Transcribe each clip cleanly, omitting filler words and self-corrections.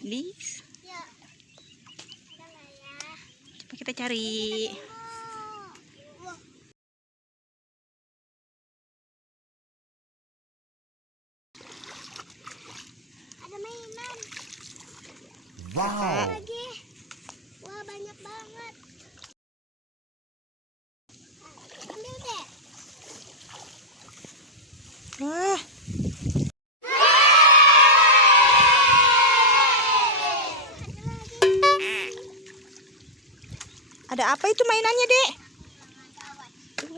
Lis. Ya. Ada ya. Coba kita cari. Ada mainan. Wow. Lagi. Wah, banyak banget. Ambil deh. Wah. Ada apa itu mainannya, Dek?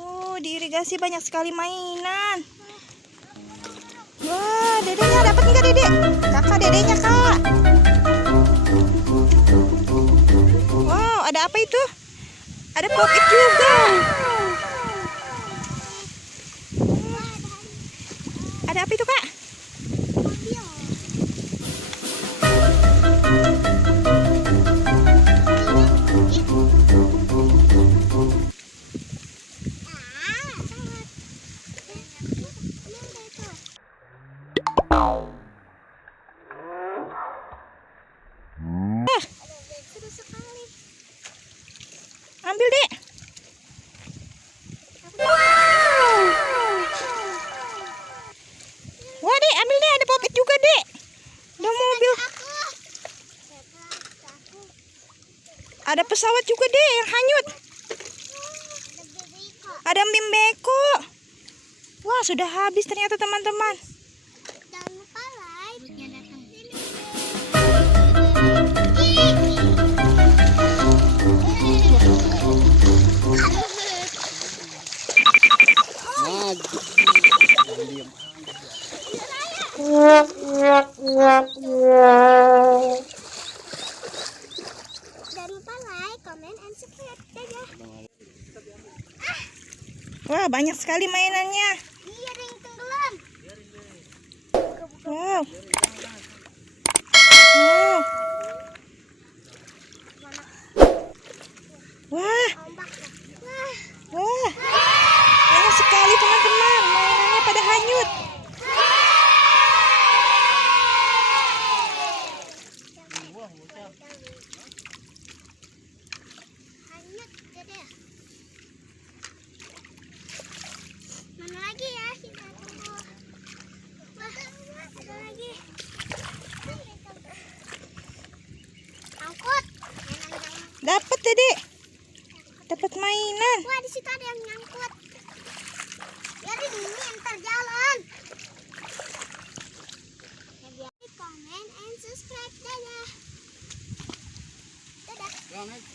Oh, diirigasi banyak sekali mainan. Wah, dedenya dapat nggak, Dedek? Kakak, dedenya, Kak. Wow, ada apa itu? Ada pop-it juga. Ada apa itu, Kak? Seru sekali. Ambil, Dek. Wah, Dek, ambil, Dek. Ada pop-it juga, Dek. Ada mobil. Ada pesawat juga, Dek, yang hanyut. Ada Mimbeko. Wah, sudah habis ternyata, teman-teman. Jangan lupa like. Jangan lupa like, comment, and subscribe. Dadah. Wah, banyak sekali mainannya. Iya, ring tenggelam. Wow. Wow. Wah. Ombak. Wah. Wah. Banyak sekali, teman-teman. Mainannya pada hanyut. Hanyut, Dede. Mana lagi ya? Kita tunggu. Wah, ada lagi. Angkut. Dapat, Dedek. Dapat mainan. Wah, di situ ada yang nyangkut. Biarin ini ntar jalan. Like, comment, and subscribe. Dadah. Dadah.